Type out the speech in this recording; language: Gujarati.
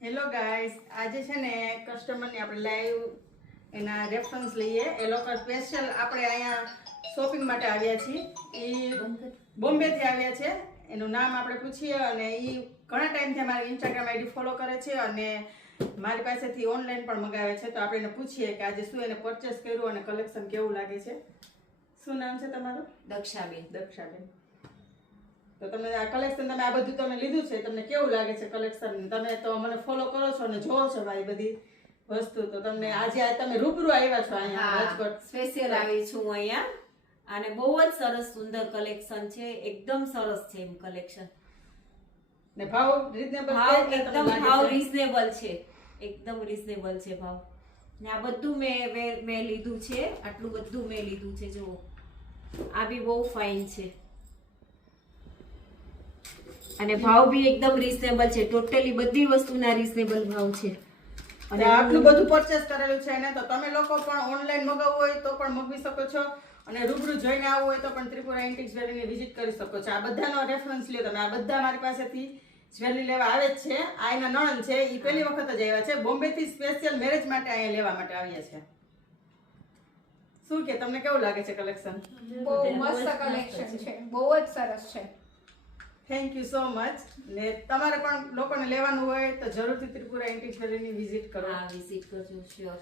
હેલો ગાઈસ, આજે છે ને કસ્ટમરની આપણે લાઈવ એના રેફરન્સ લઈએ. એ લોકો સ્પેશિયલ આપણે અહીંયા શોપિંગ માટે આવ્યા છીએ. એ બોમ્બેથી આવ્યા છે. એનું નામ આપણે પૂછીએ અને એ ઘણા ટાઈમથી અમારી ઇન્સ્ટાગ્રામ આઈડી ફોલો કરે છે અને મારી પાસેથી ઓનલાઈન પણ મંગાવે છે. તો આપણે એને પૂછીએ કે આજે શું એને પરચેસ કર્યું અને કલેક્શન કેવું લાગે છે. શું નામ છે તમારું? દક્ષાબેન. દક્ષાબેન. તો તમે આ કલેક્શન તમે આ બધું તમે લીધું છે, તમને કેવું લાગે છે કલેક્શન? તમે તો મને ફોલો કરો છો અને જોવો છો ભાઈ બધી વસ્તુ. તો તમને આજે તમે રૂબરૂ આવ્યા છો અહીંયા રાજકોટ? સ્પેશિયલ આવી છું અહીંયા અને બહુ જ સરસ સુંદર કલેક્શન છે. એકદમ સરસ છે એમ કલેક્શન. ને ભાવ રીઝનેબલ? ભાવ એકદમ ભાવ રીઝનેબલ છે. એકદમ રીઝનેબલ છે ભાવ. ને આ બધું મેં લીધું છે. આટલું બધું મેં લીધું છે. જુઓ, આ બી બહુ ફાઇન છે અને ભાવ બી એકદમ રીઝનેબલ છે. ટોટલી બધી વસ્તુના રીઝનેબલ ભાવ છે. અને આટલું બધું પરચેસ કરેલું છે ને, તો તમે લોકો પણ ઓનલાઈન મગાવવું હોય તો પણ મગાવી શકો છો અને રૂબરૂ જોઈને આવવું હોય તો પણ ત્રિપુરા એન્ટિક જ્વેલરીની વિઝિટ કરી શકો છો. આ બધાનો રેફરન્સ લ્યો તમે. આ બધા મારી પાસેથી જ્વેલરી લેવા આવે જ છે. આ એના નણંદ છે, એ પહેલી વખત જ આવ્યા છે. બોમ્બેથી સ્પેશિયલ મેરેજ માટે અહીંયા લેવા માટે આવ્યા છે. શું કે તમને કેવું લાગે છે કલેક્શન? બહુ મસ્ત કલેક્શન છે, બહુ જ સરસ છે. Thank you so much. ને તમારે પણ લોકોને લેવાનું હોય તો જરૂરથી ત્રિપુરા એન્ટિક જ્વેલરીની વિઝિટ કરો. હા, વિઝિટ કરજો શ્યોર.